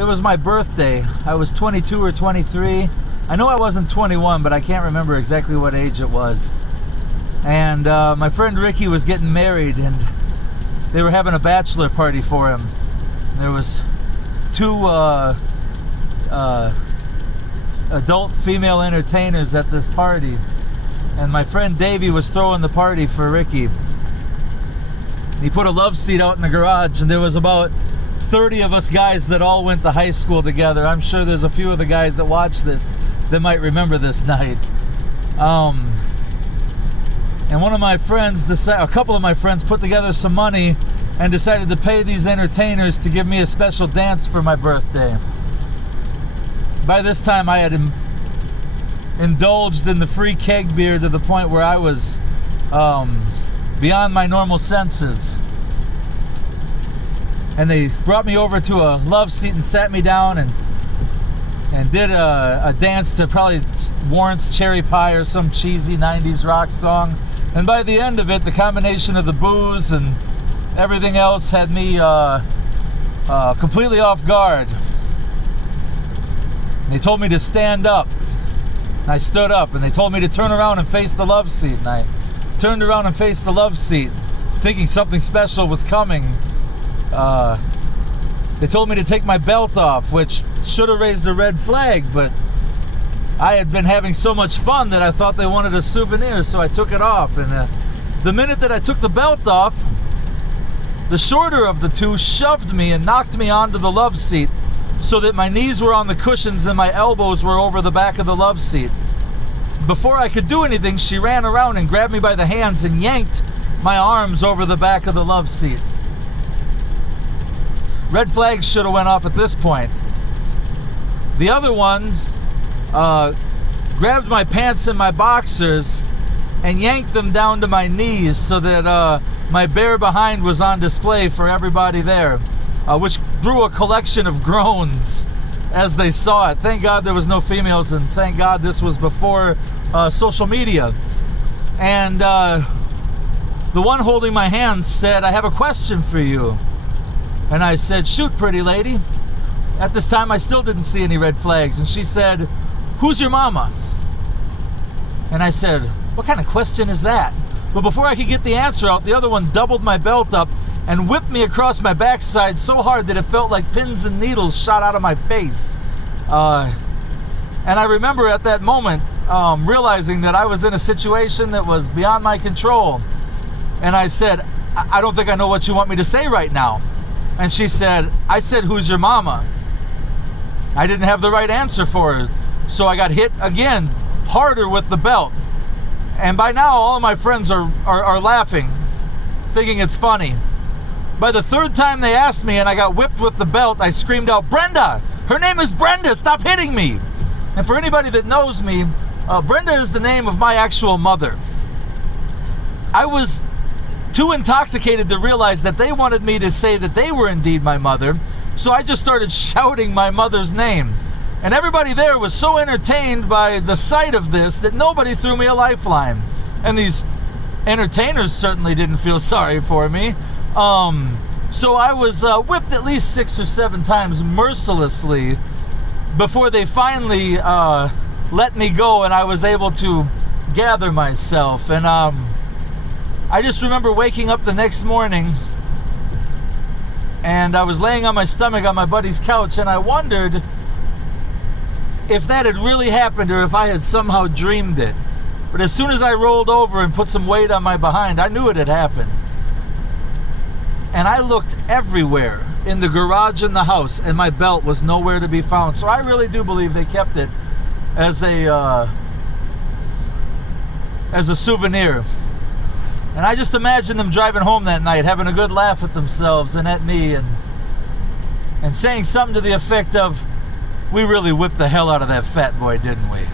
it was my birthday. I was 22 or 23. I know I wasn't 21, but I can't remember exactly what age it was. And my friend Ricky was getting married, and they were having a bachelor party for him. There was two adult female entertainers at this party, and my friend Davey was throwing the party for Ricky. He put a love seat out in the garage, and there was about 30 of us guys that all went to high school together. I'm sure there's a few of the guys that watch this that might remember this night. And one of my friends, a couple of my friends put together some money and decided to pay these entertainers to give me a special dance for my birthday. By this time I had indulged in the free keg beer to the point where I was beyond my normal senses. And they brought me over to a love seat and sat me down and did a dance to probably Warrant's Cherry Pie or some cheesy 90s rock song. And by the end of it, the combination of the booze and everything else had me completely off guard. They told me to stand up. I stood up, and they told me to turn around and face the love seat. And I turned around and faced the love seat, thinking something special was coming. They told me to take my belt off, which should have raised a red flag, but I had been having so much fun that I thought they wanted a souvenir, so I took it off. And the minute that I took the belt off, the shorter of the two shoved me and knocked me onto the love seat so that my knees were on the cushions and my elbows were over the back of the love seat. Before I could do anything, she ran around and grabbed me by the hands and yanked my arms over the back of the love seat. Red flags should have went off at this point. The other one grabbed my pants and my boxers and yanked them down to my knees so that my bare behind was on display for everybody there, which drew a collection of groans as they saw it. Thank God there was no females, and thank God this was before social media. And the one holding my hand said, "I have a question for you." And I said, "Shoot, pretty lady." At this time, I still didn't see any red flags. And she said, "Who's your mama?" And I said, "What kind of question is that?" But before I could get the answer out, the other one doubled my belt up and whipped me across my backside so hard that it felt like pins and needles shot out of my face. And I remember at that moment realizing that I was in a situation that was beyond my control. And I said, I don't think I know what you want me to say right now." And she said, "I said, who's your mama?" I didn't have the right answer for her, so I got hit again, harder with the belt. And by now, all of my friends are laughing, thinking it's funny. By the third time they asked me and I got whipped with the belt, I screamed out, "Brenda! Her name is Brenda! Stop hitting me!" And for anybody that knows me, Brenda is the name of my actual mother. I was too intoxicated to realize that they wanted me to say that they were indeed my mother, so I just started shouting my mother's name. And everybody there was so entertained by the sight of this that nobody threw me a lifeline. And these entertainers certainly didn't feel sorry for me. So I was whipped at least 6 or 7 times mercilessly before they finally let me go and I was able to gather myself. And I just remember waking up the next morning and I was laying on my stomach on my buddy's couch, and I wondered if that had really happened or if I had somehow dreamed it. But as soon as I rolled over and put some weight on my behind, I knew it had happened. And I looked everywhere in the garage in the house, and my belt was nowhere to be found. So I really do believe they kept it as a souvenir. And I just imagine them driving home that night, having a good laugh at themselves and at me, and saying something to the effect of, "We really whipped the hell out of that fat boy, didn't we?"